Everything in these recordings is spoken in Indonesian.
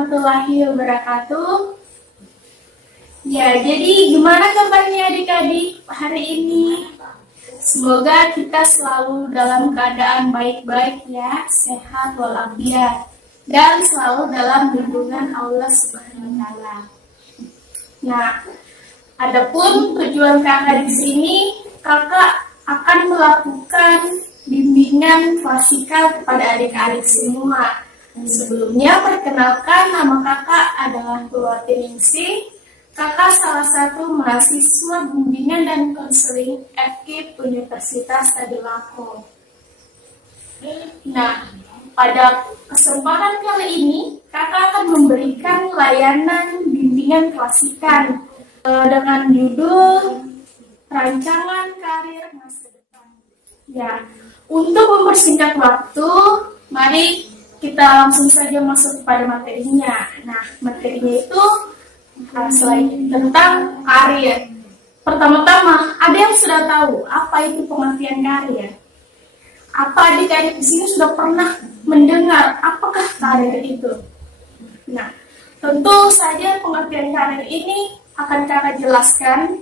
warahmatullahi wabarakatuh. Ya, jadi gimana kabarnya adik-adik hari ini? Semoga kita selalu dalam keadaan baik-baik ya, sehat walafiat, dan selalu dalam lindungan Allah Subhanahu wa Ta'ala. Nah, adapun tujuan kakak di sini, kakak akan melakukan bimbingan klasikal kepada adik-adik semua. Sebelumnya, perkenalkan, nama kakak adalah Purwatiningsih. Kakak salah satu mahasiswa bimbingan dan konseling FKIP Universitas Tadulako. Nah, pada kesempatan kali ini, kakak akan memberikan layanan bimbingan klasikal dengan judul Rancangan Karir Masa Depan. Ya, untuk mempersingkat waktu, mari kita langsung saja masuk kepada materinya. Nah, materinya itu selain tentang karir. Pertama-tama, ada yang sudah tahu apa itu pengertian karir? Apa adik-adik di sini sudah pernah mendengar apakah karir itu? Nah, tentu saja pengertian karir ini akan kakak jelaskan.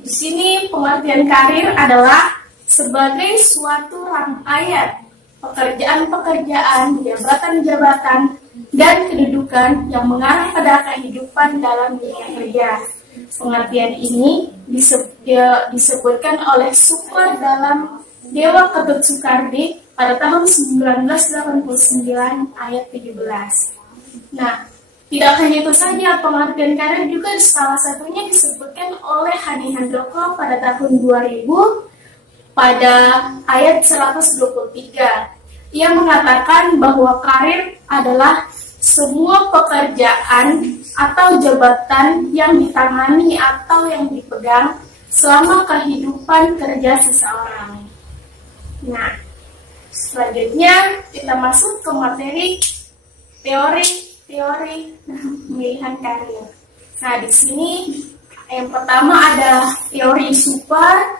Di sini pengertian karir adalah sebagai suatu rangkaian pekerjaan-pekerjaan, jabatan-jabatan, dan kedudukan yang mengarah pada kehidupan dalam dunia kerja. Pengertian ini disebutkan oleh Sukar dalam Dewa Ketut Soekardi pada tahun 1989 ayat 17. Nah, tidak hanya itu saja, pengertian karir juga salah satunya disebutkan oleh Hani Handoko pada tahun 2000 pada ayat 123. Ia mengatakan bahwa karir adalah semua pekerjaan atau jabatan yang ditangani atau yang dipegang selama kehidupan kerja seseorang. Nah, selanjutnya kita masuk ke materi teori pemilihan karir. Nah, di sini yang pertama ada teori super,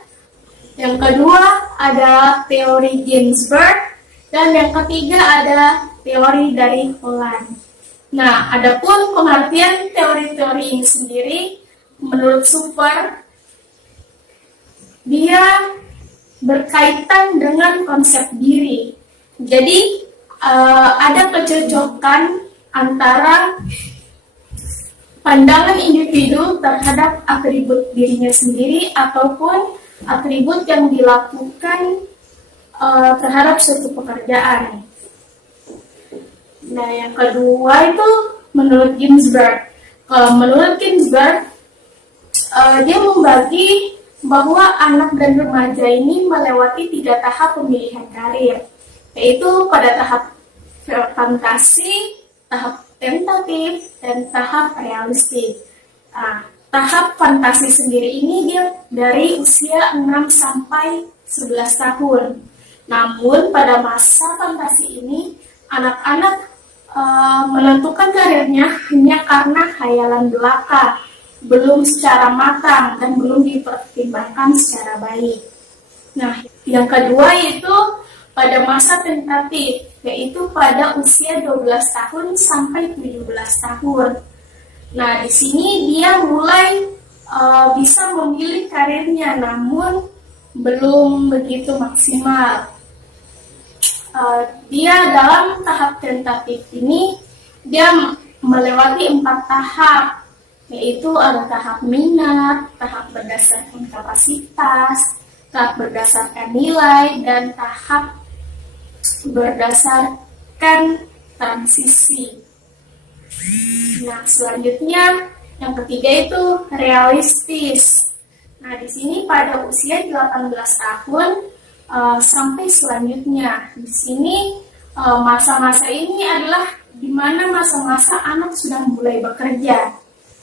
yang kedua ada teori Ginsberg, dan yang ketiga ada teori dari Holland. Nah, adapun pengertian teori-teori ini sendiri, menurut Super, dia berkaitan dengan konsep diri. Jadi, ada kecocokan antara pandangan individu terhadap atribut dirinya sendiri ataupun atribut yang dilakukan terhadap suatu pekerjaan. Nah, yang kedua itu menurut Ginsberg. Menurut Ginsberg, dia membagi bahwa anak dan remaja ini melewati 3 tahap pemilihan karir, yaitu pada tahap fantasi, tahap tentatif, dan tahap realistik. Tahap fantasi sendiri ini dia dari usia 6 sampai 11 tahun. Namun pada masa fantasi ini, anak-anak menentukan karirnya hanya karena khayalan belaka, belum secara matang dan belum dipertimbangkan secara baik. Nah, yang kedua yaitu pada masa tentatif, yaitu pada usia 12 tahun sampai 17 tahun. Nah, di sini dia mulai bisa memilih karirnya, namun belum begitu maksimal. Dia dalam tahap tentatif ini, dia melewati 4 tahap, yaitu ada tahap minat, tahap berdasarkan kapasitas, tahap berdasarkan nilai, dan tahap berdasarkan transisi. Nah, selanjutnya yang ketiga itu realistis. Nah, di sini pada usia 18 tahun sampai selanjutnya. Di sini masa-masa ini adalah di mana masa-masa anak sudah mulai bekerja.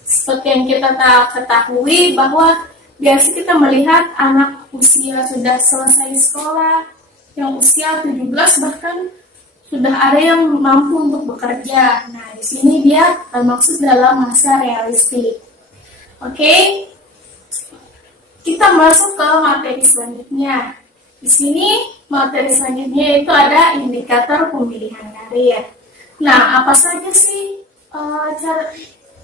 Seperti yang kita ketahui bahwa biasa kita melihat anak usia sudah selesai sekolah, yang usia 17 bahkan sudah ada yang mampu untuk bekerja. Nah, di sini dia termaksud dalam masa realistik. Oke, kita masuk ke materi selanjutnya. Di sini materi selanjutnya itu ada indikator pemilihan karir. Nah, apa saja sih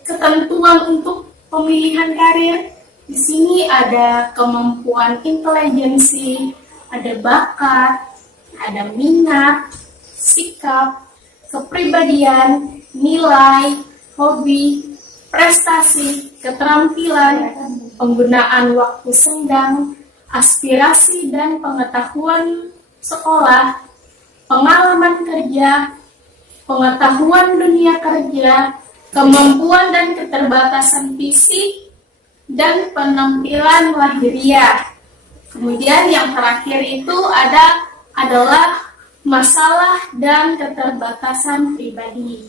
ketentuan untuk pemilihan karir? Di sini ada kemampuan intelijensi, ada bakat, ada minat, sikap, kepribadian, nilai, hobi, prestasi, keterampilan, penggunaan waktu senggang, aspirasi dan pengetahuan sekolah, pengalaman kerja, pengetahuan dunia kerja, kemampuan dan keterbatasan fisik, dan penampilan lahiriah. Kemudian yang terakhir itu adalah masalah dan keterbatasan pribadi.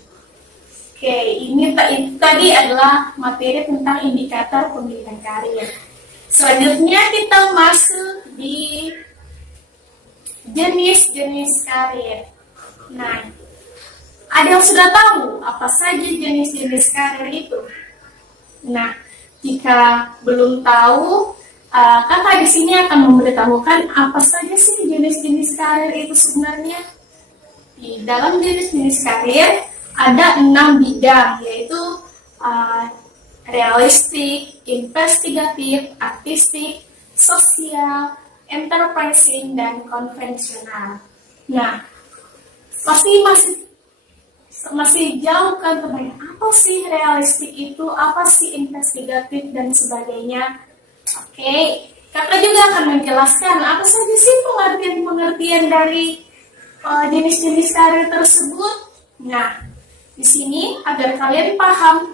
Oke, ini tadi adalah materi tentang indikator pemilihan karir. Selanjutnya kita masuk di jenis-jenis karir. Nah, ada yang sudah tahu apa saja jenis-jenis karir itu? Nah, jika belum tahu, kakak di sini akan memberitahukan apa saja sih jenis-jenis karir itu sebenarnya. Di dalam jenis-jenis karir ada 6 bidang, yaitu realistik, investigatif, artistik, sosial, enterprising, dan konvensional. Nah, pasti masih jauh kan teman, apa sih realistik itu, apa sih investigatif dan sebagainya. Oke, kakak juga akan menjelaskan apa saja sih pengertian-pengertian dari jenis-jenis karir tersebut. Nah, di sini agar kalian paham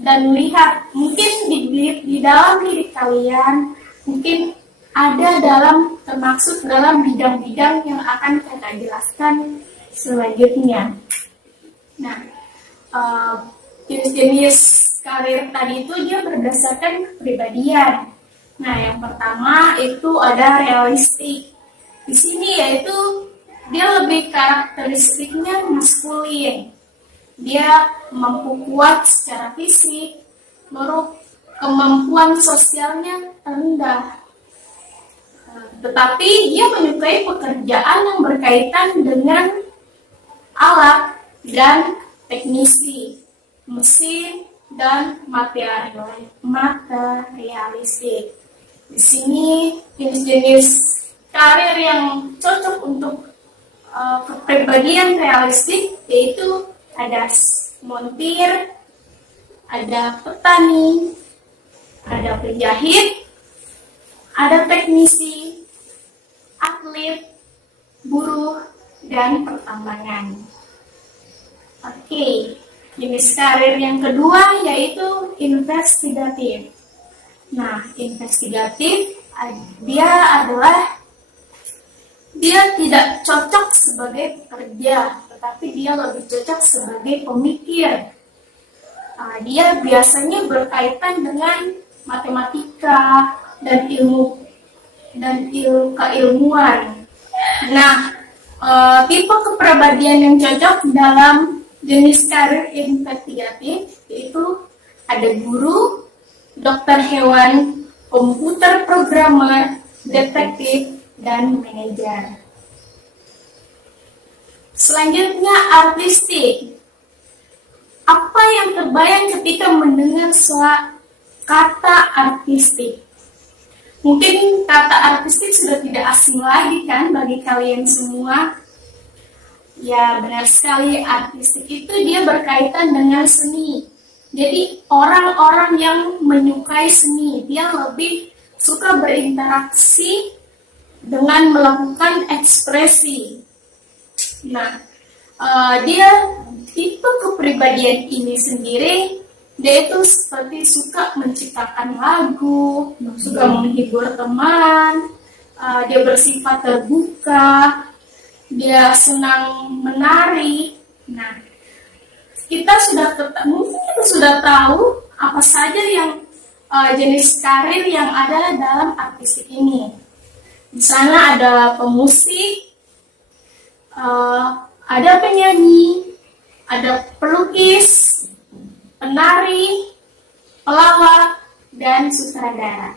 dan melihat mungkin di dalam diri kalian mungkin ada termaksud dalam bidang-bidang yang akan kakak jelaskan selanjutnya. Nah, jenis-jenis karir tadi itu dia berdasarkan kepribadian. Nah, yang pertama itu ada realistik. Di sini yaitu dia lebih karakteristiknya maskulin. Dia mampu kuat secara fisik, lalu kemampuan sosialnya rendah. Tetapi dia menyukai pekerjaan yang berkaitan dengan alat dan teknisi, mesin, dan materialistik. Di sini jenis-jenis karir yang cocok untuk kepribadian realistik yaitu ada montir, ada petani, ada penjahit, ada teknisi, atlet, buruh, dan pertambangan. Oke, jenis karir yang kedua yaitu investigatif. Nah, investigatif dia tidak cocok sebagai pekerja, tetapi dia lebih cocok sebagai pemikir. Dia biasanya berkaitan dengan matematika dan keilmuan. Nah, tipe kepribadian yang cocok dalam jenis karir investigatif yaitu ada guru, dokter hewan, komputer programmer, detektif, dan manajer. Selanjutnya artistik. Apa yang terbayang ketika mendengar kata artistik? Mungkin kata artistik sudah tidak asing lagi kan bagi kalian semua. Ya, benar sekali, artistik itu dia berkaitan dengan seni. Jadi orang-orang yang menyukai seni, dia lebih suka berinteraksi dengan melakukan ekspresi. Nah, dia tipe kepribadian ini sendiri, dia itu seperti suka menciptakan lagu, suka menghibur teman, dia bersifat terbuka, dia senang menari. Nah, mungkin kita sudah tahu apa saja yang jenis karir yang ada dalam artistik ini. Di sana ada pemusik, ada penyanyi, ada pelukis, penari, pelawak, dan sutradara.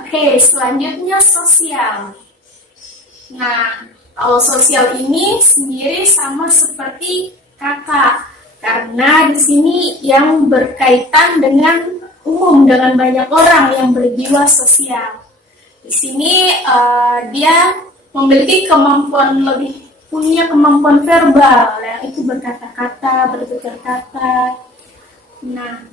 Oke, selanjutnya sosial. Nah, Kalau sosial ini sendiri sama seperti kakak, karena di sini yang berkaitan dengan umum, dengan banyak orang yang berjiwa sosial. Di sini dia memiliki kemampuan punya kemampuan verbal, yang itu berkata-kata, bertutur kata. Nah,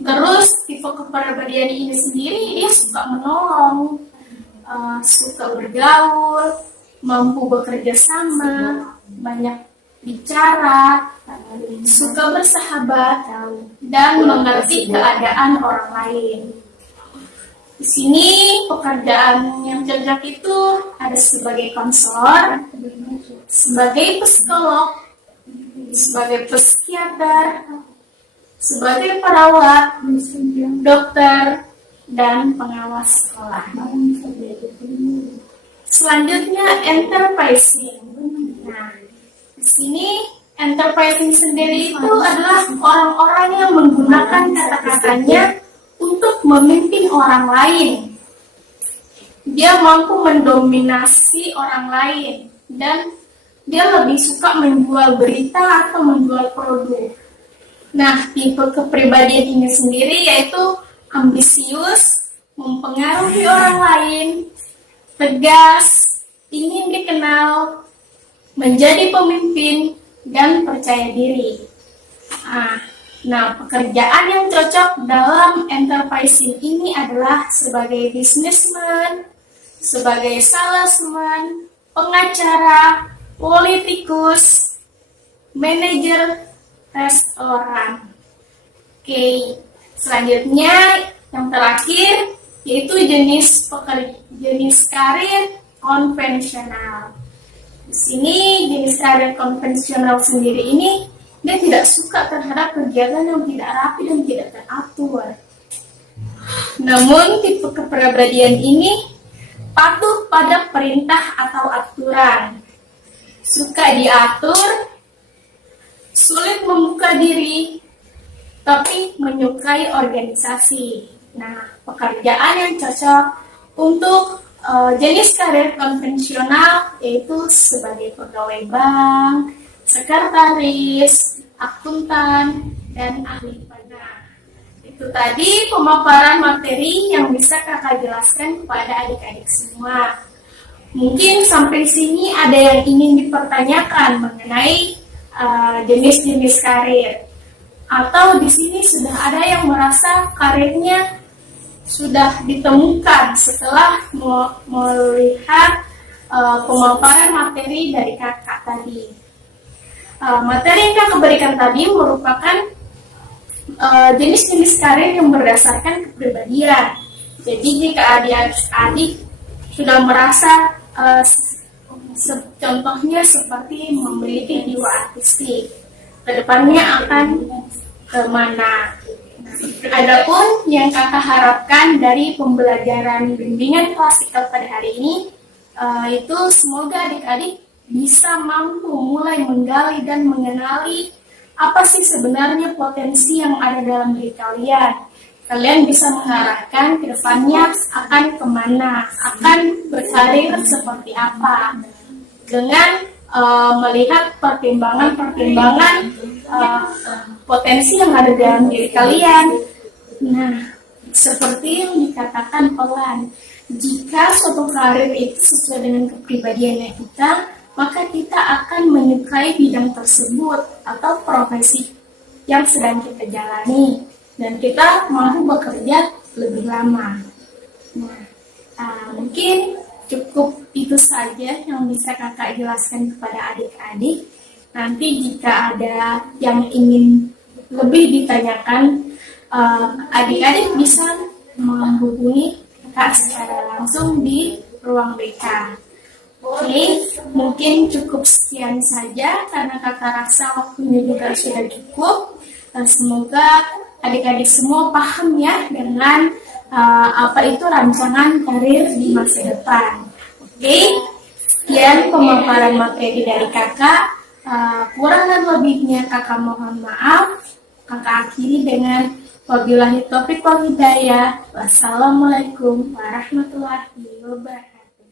terus tipe kepribadian ini sendiri dia suka menolong, suka bergaul, mampu bekerja sama, banyak bicara, suka bersahabat, dan mengerti keadaan orang lain. Di sini pekerjaan yang cocok itu ada sebagai konselor, sebagai psikolog, sebagai psikiater, sebagai perawat, dokter, dan pengawas sekolah. Selanjutnya enterprising. Nah, di sini enterprising sendiri itu adalah orang-orang yang menggunakan kata-katanya untuk memimpin orang lain. Dia mampu mendominasi orang lain dan dia lebih suka menjual berita atau menjual produk. Nah, tipe kepribadian ini sendiri yaitu ambisius, mempengaruhi orang lain, tegas, ingin dikenal, menjadi pemimpin, dan percaya diri. Nah, pekerjaan yang cocok dalam enterprising ini adalah sebagai businessman, sebagai salesman, pengacara, politikus, manajer restoran. Oke, selanjutnya yang terakhir yaitu jenis karir konvensional. Di sini jenis karir konvensional sendiri ini dia tidak suka terhadap kegiatan yang tidak rapi dan tidak teratur. Namun tipe kepribadian ini patuh pada perintah atau aturan, suka diatur, sulit membuka diri, tapi menyukai organisasi. Nah, pekerjaan yang cocok untuk jenis karir konvensional yaitu sebagai pegawai bank, sekretaris, akuntan, dan ahli pajak. Itu tadi pemaparan materi yang bisa kakak jelaskan kepada adik-adik semua. Mungkin sampai sini ada yang ingin dipertanyakan mengenai jenis-jenis karir. Atau di sini sudah ada yang merasa karirnya sudah ditemukan setelah melihat pemaparan materi dari kakak tadi. Materi yang kakak berikan tadi merupakan jenis-jenis karir yang berdasarkan kepribadian. Jadi jika adik-adik sudah merasa contohnya seperti memiliki jiwa artistik, kedepannya akan kemana? Adapun yang kakak harapkan dari pembelajaran bimbingan klasikal pada hari ini, itu semoga adik-adik bisa mampu mulai menggali dan mengenali apa sih sebenarnya potensi yang ada dalam diri kalian. Kalian bisa mengarahkan ke depannya akan kemana, akan berkarir seperti apa, dengan melihat pertimbangan-pertimbangan potensi yang ada dalam diri kalian. Nah, seperti yang dikatakan pelan, jika suatu karir itu sesuai dengan kepribadiannya kita, maka kita akan menyukai bidang tersebut atau profesi yang sedang kita jalani, dan kita mampu bekerja lebih lama. Nah, mungkin cukup itu saja yang bisa kakak jelaskan kepada adik-adik. Nanti jika ada yang ingin lebih ditanyakan, adik-adik bisa menghubungi kakak secara langsung di ruang BK. Oke, mungkin cukup sekian saja karena kakak rasa waktunya juga sudah cukup. Dan semoga adik-adik semua paham ya dengan apa itu rancangan karir di masa depan. Oke, sekian pemaparan materi dari kakak. Kurang dan lebihnya kakak mohon maaf. Kakak akhiri dengan wabillahi taufiq wal hidayah. Wassalamualaikum warahmatullahi wabarakatuh.